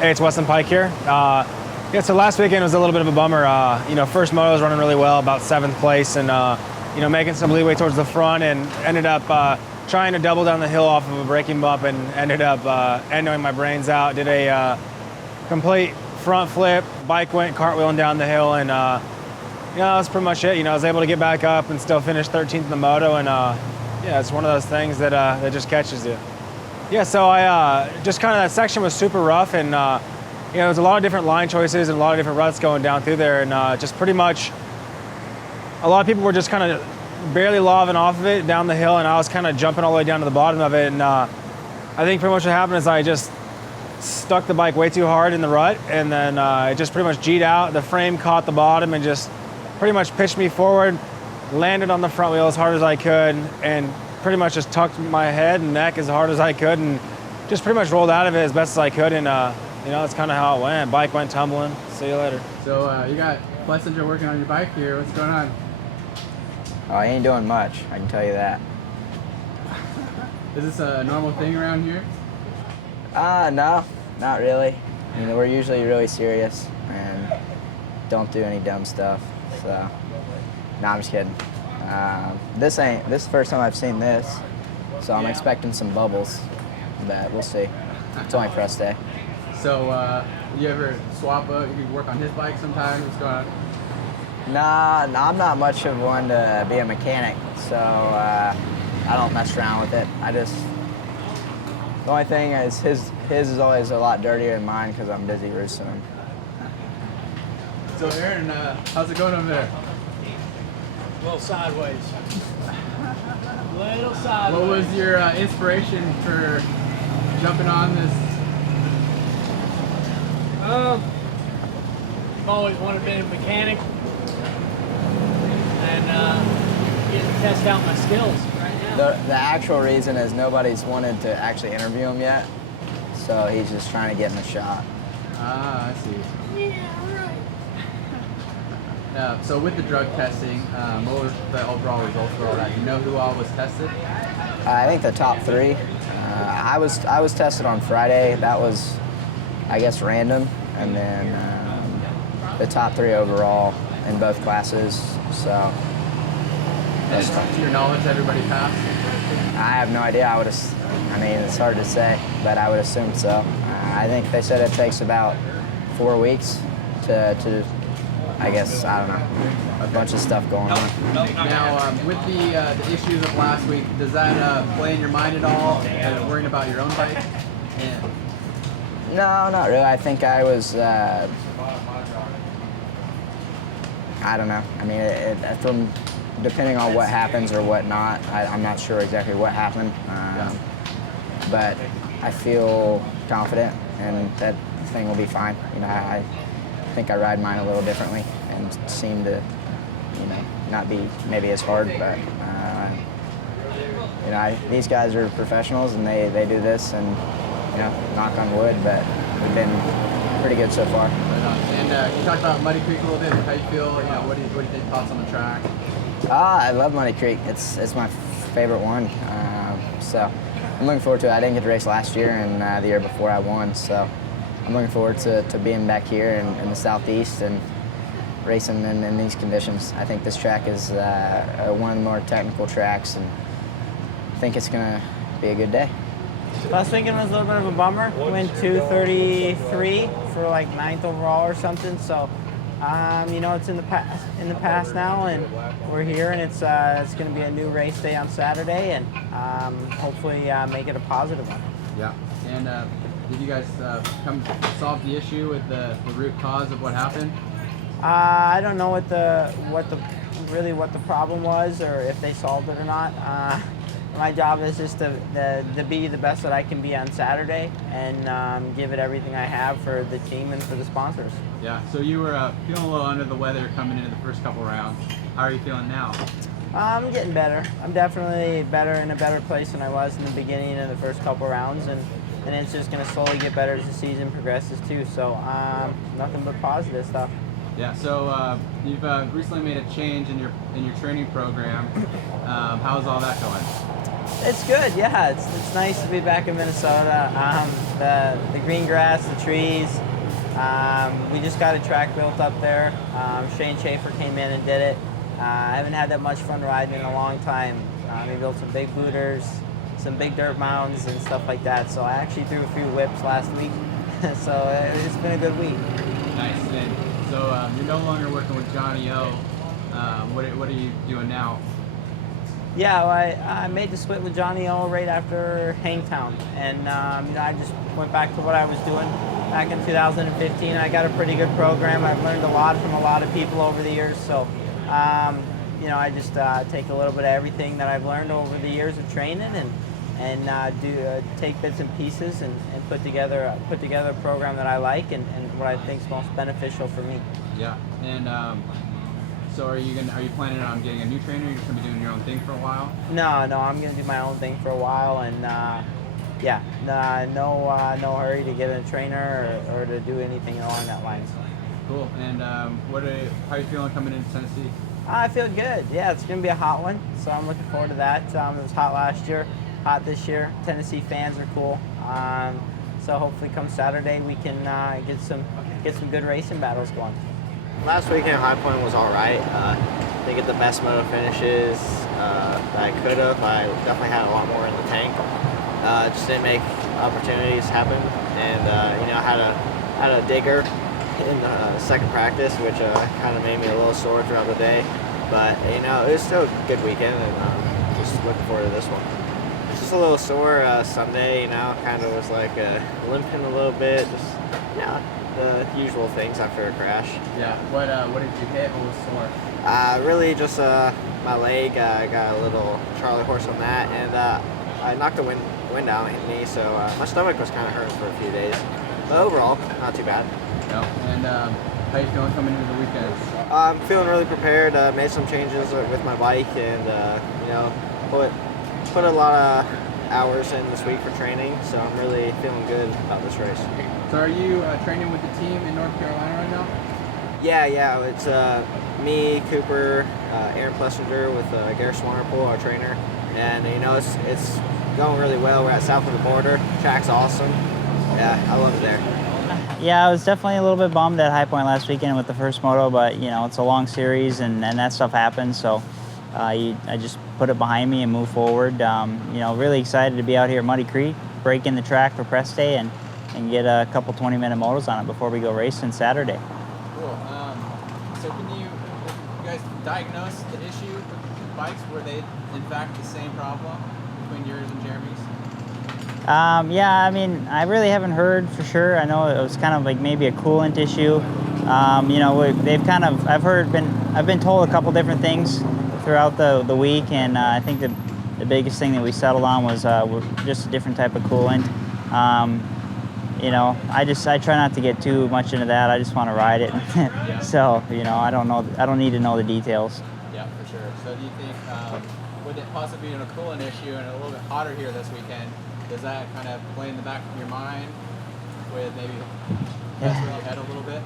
Hey, it's Weston Peick here. Yeah, so last weekend was a little bit of a bummer. First moto was running really well, about 7th place, and making some leeway towards the front, and ended up trying to double down the hill off of a braking bump, and ended up ending my brains out. Did a complete front flip, bike went cartwheeling down the hill, and that's pretty much it. I was able to get back up and still finish 13th in the moto, and it's one of those things that just catches you. Yeah, so I just kind of, that section was super rough, and there was a lot of different line choices and a lot of different ruts going down through there, and just pretty much a lot of people were just kind of barely lobbing off of it down the hill, and I was kind of jumping all the way down to the bottom of it, and I think pretty much what happened is I just stuck the bike way too hard in the rut, and then it just pretty much G'd out. The frame caught the bottom and just pretty much pitched me forward, landed on the front wheel as hard as I could, and pretty much just tucked my head and neck as hard as I could, and just pretty much rolled out of it as best as I could, and that's kind of how it went. Bike went tumbling. See you later. So you got Plessinger working on your bike here. What's going on? Oh, he ain't doing much, I can tell you that. Is this a normal thing around here? No, not really. We're usually really serious and don't do any dumb stuff. So, no, I'm just kidding. This is the first time I've seen this, so I'm expecting some bubbles, but we'll see. It's only press day. So, you ever swap up? You work on his bike sometimes? What's going on? Nah, I'm not much of one to be a mechanic, so I don't mess around with it. The only thing is his is always a lot dirtier than mine because I'm busy roosting him. So Aaron, how's it going over there? A little sideways. Little sideways. What was your inspiration for jumping on this? I've always wanted to be a mechanic and get to test out my skills right now. The actual reason is nobody's wanted to actually interview him yet, so he's just trying to get in the shot. Ah, I see. Yeah, right. So with the drug testing, what was the overall results for all that? Do you know who all was tested? I think the top 3. I was tested on Friday. That was, I guess, random, and then the top 3 overall in both classes. So, To your knowledge, everybody passed? I have no idea. It's hard to say, but I would assume so. I think they said it takes about 4 weeks to I guess, I don't know, a bunch of stuff going on. Now, with the issues of last week, does that play in your mind at all, worrying about your own bike? Yeah. No, not really. I think I was, I don't know. From depending on what happens or what not, I'm not sure exactly what happened. But I feel confident and that thing will be fine. I think I ride mine a little differently and seem to, not be maybe as hard, but these guys are professionals and they do this, and knock on wood, but we've been pretty good so far. And can you talk about Muddy Creek a little bit? How you feel? What do you think thoughts on the track? I love Muddy Creek. It's my favorite one. So I'm looking forward to it. I didn't get to race last year, and the year before I won, so I'm looking forward to being back here in the Southeast and racing in these conditions. I think this track is one of the more technical tracks, and I think it's going to be a good day. Last weekend was a little bit of a bummer. We went 2:33 for like 9th overall or something. So, it's in the past now, and we're here, and it's going to be a new race day on Saturday, and hopefully make it a positive one. Yeah. And did you guys come solve the issue with the root cause of what happened? I don't know what the problem was, or if they solved it or not. My job is just to be the best that I can be on Saturday, and give it everything I have for the team and for the sponsors. Yeah, so you were feeling a little under the weather coming into the first couple rounds. How are you feeling now? I'm getting better. I'm definitely in a better place than I was in the beginning of the first couple rounds, and it's just going to slowly get better as the season progresses too. So nothing but positive stuff. Yeah, so you've recently made a change in your training program. How's all that going? It's good, yeah. It's nice to be back in Minnesota. The green grass, the trees. We just got a track built up there. Shane Schaefer came in and did it. I haven't had that much fun riding in a long time. We built some big booters, some big dirt mounds and stuff like that. So I actually threw a few whips last week. So it's been a good week. Nice. And so you're no longer working with Johnny O. What are you doing now? Yeah, well, I made the split with Johnny O right after Hangtown, and I just went back to what I was doing back in 2015. I got a pretty good program. I've learned a lot from a lot of people over the years, so I just take a little bit of everything that I've learned over the years of training and take bits and pieces and put together a program that I like and what I think is most beneficial for me. Yeah, and so are you planning on getting a new trainer? You're just gonna be doing your own thing for a while? No, I'm gonna do my own thing for a while, and no hurry to get a trainer or to do anything along that line. Cool. And how are you feeling coming into Tennessee? I feel good. Yeah, it's gonna be a hot one, so I'm looking forward to that. It was hot last year, hot this year. Tennessee fans are cool. So hopefully, come Saturday, we can get some good racing battles going. Last weekend, High Point was all right. Didn't get the best moto finishes that I could have. I definitely had a lot more in the tank. Just didn't make opportunities happen, and I had a digger in the second practice, which kind of made me a little sore throughout the day. But it was still a good weekend, and just looking forward to this one. Just a little sore Sunday, kind of was like limping a little bit. Just the usual things after a crash. Yeah. What did you hit? What was sore? Really just my leg. I got a little Charlie horse on that, and I knocked the wind out and hit me, so my stomach was kind of hurting for a few days. But overall, not too bad. No. And how you feeling coming into the weekend? I'm feeling really prepared. Made some changes with my bike, and put a lot of hours in this week for training, so I'm really feeling good about this race. So are you training with the team in North Carolina right now? Yeah, it's me, Cooper, Aaron Plessinger with Garrett Swanerpool, our trainer, and it's going really well. We're at south of the border. Track's awesome. Yeah, I love it there. Yeah, I was definitely a little bit bummed at High Point last weekend with the first moto, but it's a long series and that stuff happens, so I just put it behind me and move forward. Really excited to be out here at Muddy Creek, breaking the track for press day and get a couple 20-minute motos on it before we go racing Saturday. Cool. So can you guys diagnose the issue with the bikes? Were they in fact the same problem between yours and Jeremy's? I really haven't heard for sure. I know it was kind of like maybe a coolant issue. I've been told a couple different things throughout the week, and I think the biggest thing that we settled on was just a different type of coolant. I try not to get too much into that. I just want to ride it. Yeah. So, I don't need to know the details. Yeah, for sure. So do you think, with it possibly being a coolant issue and a little bit hotter here this weekend, does that kind of play in the back of your mind with maybe mess with your head a little bit?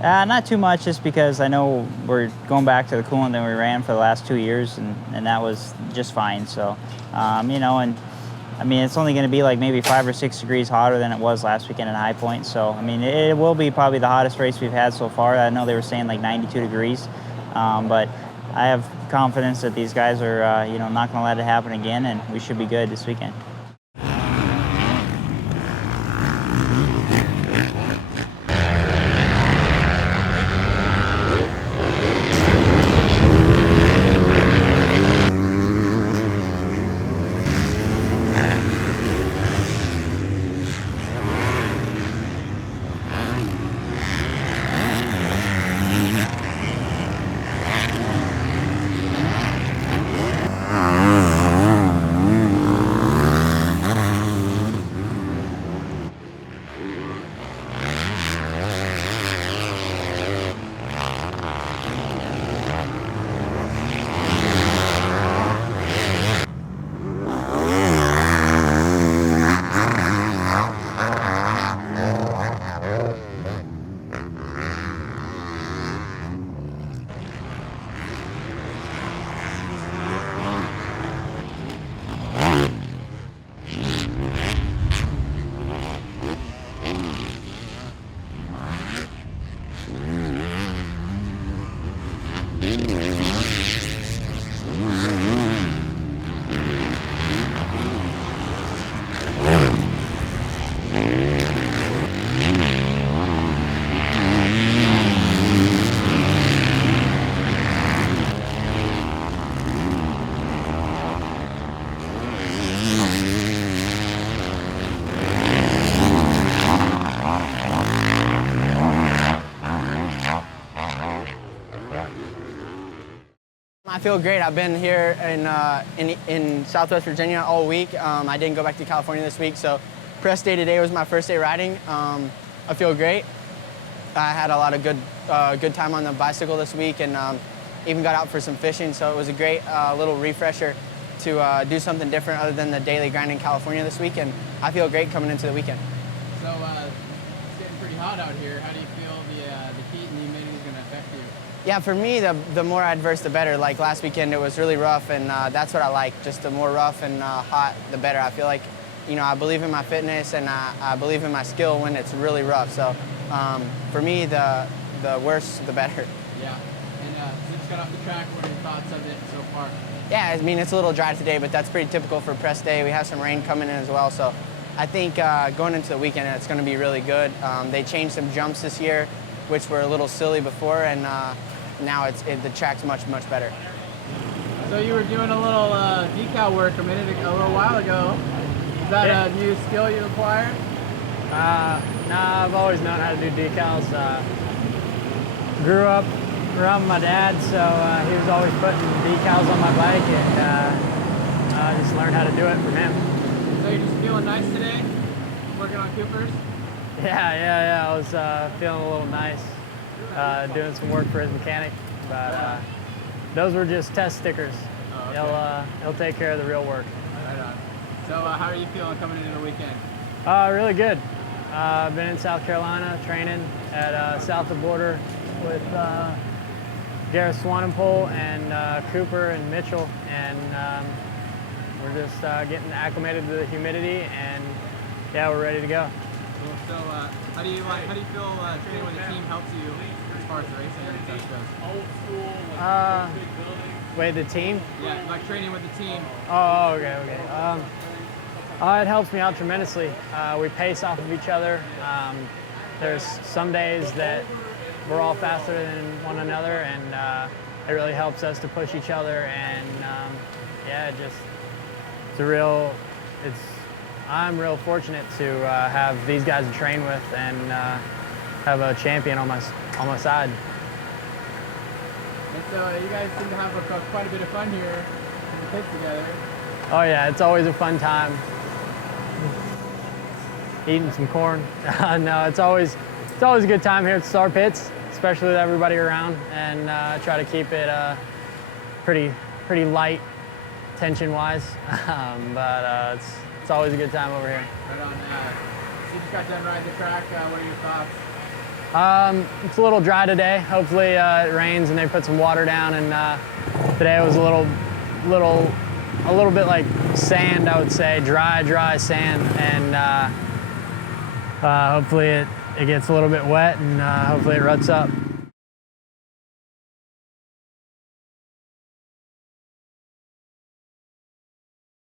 Not too much, just because I know we're going back to the coolant that we ran for the last 2 years, and that was just fine. So, it's only going to be like maybe 5 or 6 degrees hotter than it was last weekend at High Point. So, it will be probably the hottest race we've had so far. I know they were saying like 92 degrees, but I have confidence that these guys are, not going to let it happen again, and we should be good this weekend. feel great. I've been here in Southwest Virginia all week. I didn't go back to California this week, so press day today was my first day riding. I feel great. I had a lot of good time on the bicycle this week, and even got out for some fishing, so it was a great little refresher to do something different other than the daily grind in California this week, and I feel great coming into the weekend. So it's getting pretty hot out here. How do you feel the heat and the humidity is going to affect you? Yeah, for me, the more adverse, the better. Like last weekend, it was really rough, and that's what I like. Just the more rough and hot, the better. I feel like, I believe in my fitness, and I believe in my skill when it's really rough. So for me, the worse, the better. Yeah. And since you got off the track, what are your thoughts of it so far? Yeah, I mean, it's a little dry today, but that's pretty typical for press day. We have some rain coming in as well, so I think going into the weekend, it's going to be really good. They changed some jumps this year, which were a little silly before, and now the track's much better. So you were doing a little decal work a little while ago. Is that a new skill you acquired? Nah, I've always known how to do decals. Grew up around my dad, so he was always putting decals on my bike, and I just learned how to do it from him. So you're just feeling nice today? Working on Coopers? Yeah. I was feeling a little nice, doing some work for his mechanic, but those were just test stickers. Oh, okay. He'll take care of the real work. Right on. So how are you feeling coming into the weekend? Really good. I've been in South Carolina training at south of the border with Gareth Swanepoel and Cooper and Mitchell, and we're just getting acclimated to the humidity, and yeah, we're ready to go. Cool. So how do you feel training with a team helps you as far as the racing and stuff goes? Wait, the team? Yeah, like training with the team. Oh, okay. It helps me out tremendously. We pace off of each other. There's some days that we're all faster than one another, and it really helps us to push each other. And I'm real fortunate to have these guys to train with and have a champion on my side. And so you guys seem to have quite a bit of fun here in the pits together. Oh yeah, it's always a fun time. Eating some corn. No, it's always a good time here at Star Pits, especially with everybody around, and try to keep it pretty light tension-wise. But it's always a good time over here. Right on. You just got done riding the track. What are your thoughts? It's a little dry today. Hopefully it rains and they put some water down. And today it was a little bit like sand, I would say, dry sand. And hopefully it gets a little bit wet, and hopefully it ruts up.